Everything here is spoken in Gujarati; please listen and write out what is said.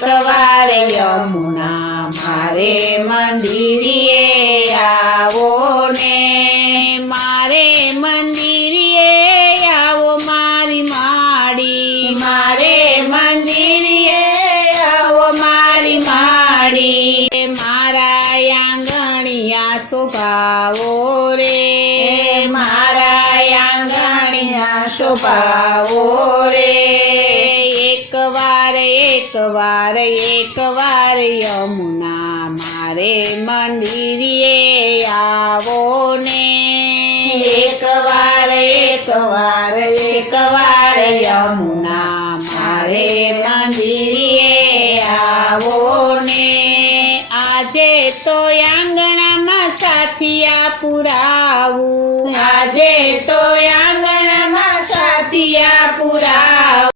એકવાર યમુના મારે મંદિરે આવો ને, મારે મંદિરે આવો મારી માડી, મારે મંદિરે આવો મારી માડી, મારા આંગણિયા શોભાવો રે, મારા આંગણિયા શોભાવો રે, એકવાર યમુના મારે મંદિરે આવો ને, એકવાર યમુના મારે મંદિરે આવો ને, આજે તો આંગણામાં સાથિયા પુરાવું, આજે તો આંગણામાં સાથિયા પુરાવું.